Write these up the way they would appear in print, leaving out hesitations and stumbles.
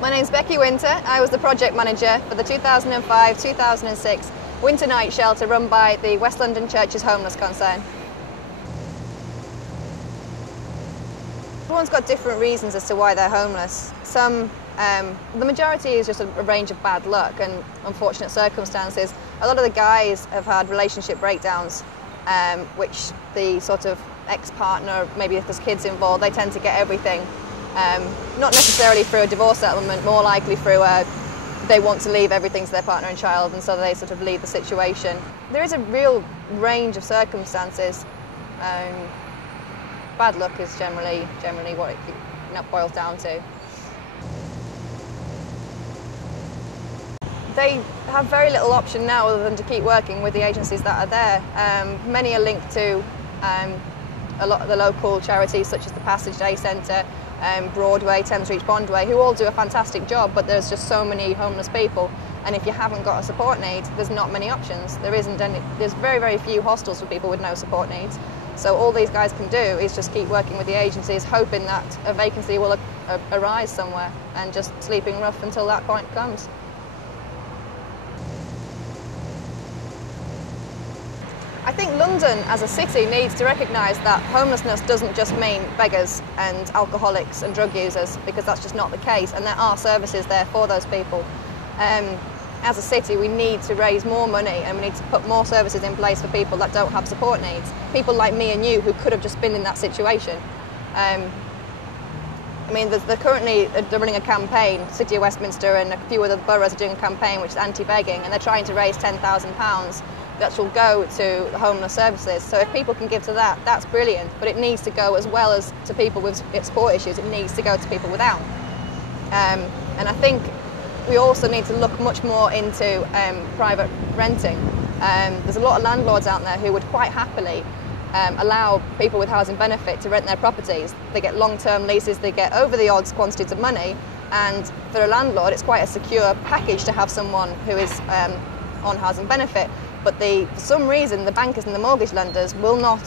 My name's Becky Winter. I was the project manager for the 2005-2006 winter night shelter run by the West London Churches Homeless Concern. Everyone's got different reasons as to why they're homeless. The majority is just a range of bad luck and unfortunate circumstances. A lot of the guys have had relationship breakdowns, which the sort of ex-partner, maybe if there's kids involved, they tend to get everything. Not necessarily through a divorce settlement, more likely through they want to leave everything to their partner and child, and so they sort of leave the situation. There is a real range of circumstances. Bad luck is generally what it boils down to. They have very little option now other than to keep working with the agencies that are there. Many are linked to a lot of the local charities such as the Passage Day Centre, Broadway, Thames Reach Bondway, who all do a fantastic job, but there's just so many homeless people, and if you haven't got a support need, there's not many options. There's very, very few hostels for people with no support needs. So all these guys can do is just keep working with the agencies, hoping that a vacancy will arise somewhere, and just sleeping rough until that point comes. I think London as a city needs to recognise that homelessness doesn't just mean beggars and alcoholics and drug users, because that's just not the case, and there are services there for those people. As a city, we need to raise more money and we need to put more services in place for people that don't have support needs. People like me and you who could have just been in that situation. I mean, they're currently running a campaign, City of Westminster and a few other boroughs are doing a campaign which is anti-begging, and they're trying to raise £10,000 that will go to the homeless services. So if people can give to that, that's brilliant, but it needs to go as well as to people with support issues, it needs to go to people without. And I think we also need to look much more into private renting. There's a lot of landlords out there who would quite happily allow people with housing benefit to rent their properties. They get long-term leases, they get over the odds quantities of money, and for a landlord it's quite a secure package to have someone who is on housing benefit. But for some reason the bankers and the mortgage lenders will not,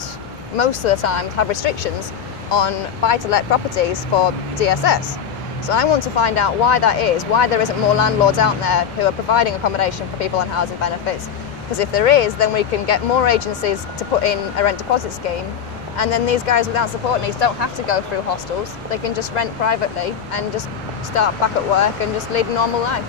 most of the time, have restrictions on buy-to-let properties for DSS. So I want to find out why that is, why there isn't more landlords out there who are providing accommodation for people on housing benefits. Because if there is, then we can get more agencies to put in a rent deposit scheme, and then these guys without support needs don't have to go through hostels. They can just rent privately and just start back at work and just lead a normal life.